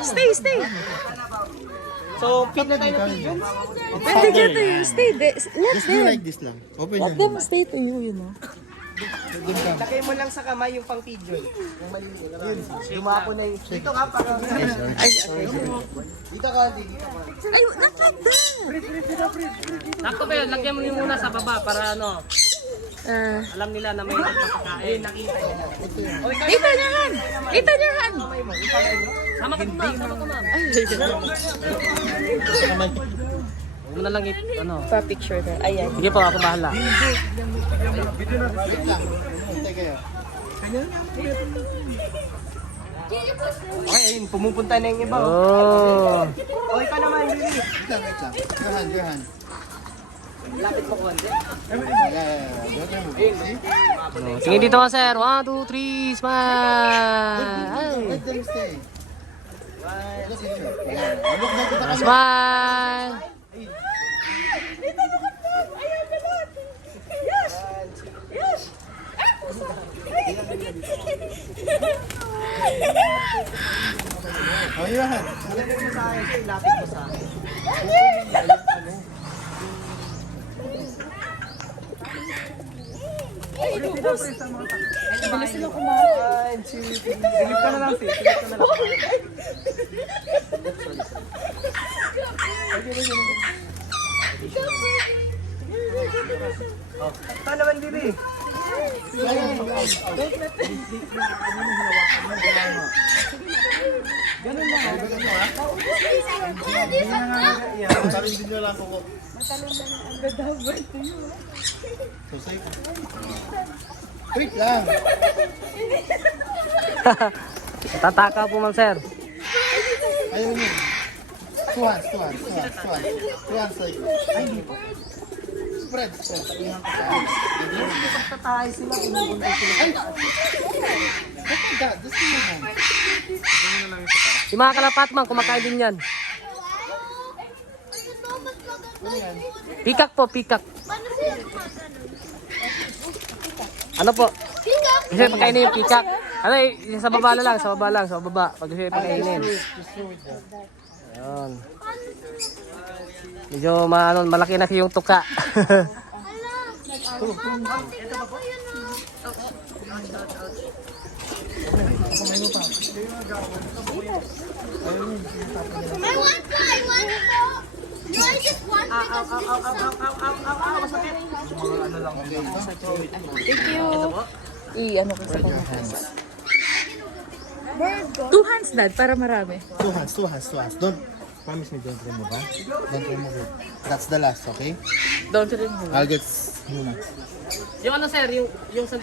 Stay. So, fit na tayo ng pigeons? Pwede dito yun. Stay there. Let Just do them. like this lang. Open Let them stay to you, you know. Doon ka. Lagay mo lang sa kamay yung pang pigeon. Yung maliliit. Yun. Dumapo na yung... Dito ka, para... Dito ka, dito ka. Ay, not like that. Sakto ba yun? Lagyan mo yung muna sa baba para ano, alam nila na may pagkakain. Nakita nila. Ito niya han. Ito niya han. Sama ka ma'am, sama ka ma'am. Huwag mo na lang ano. Pa-picture na. Ayan. Sige po, ako bahala. Teka. Okay, ayun. Pumupunta na yung iba. Oh. Okay ka naman, Lili. Wait lang. Your hand. Lapit mo konti. Yeah. See? Sige dito ka sir. 1, 2, 3, smile. Ay. Let them stay. Smile. Oh, your hand. Lapit mo sa akin, sir. Lapit mo sa akin. One, two, three. Silip ka na lang, sis. Silip ka na lang. Ito naman, Lili. Ganun lang. Sabi din lang ako. So safe. Wait lang. Tataka po ma'am sir. Ayaw mo. Two hands like this. Ay, hindi po. Spread. Iyan ka sa eyes. Tatay sila. Pinupunta sila. Just do your hand. Yung mga kalapat ma'am, kumakain din yan. Pikak po, pikak. Ano po? Kasi pagkainin yung pikak. Ano sa baba na lang, sa baba. Pag kasi pagkainin. Ayun. Medyo malaki na yung tuka. I want to. No, I just want because Thank you. I-ano ko sa kanya. 2 hands, Dad, para marami. Two hands. Don't promise me, don't remove, huh? Don't remove it. That's the last, okay? Don't remove. I'll get muna. Yung ano sir, yung sunflower.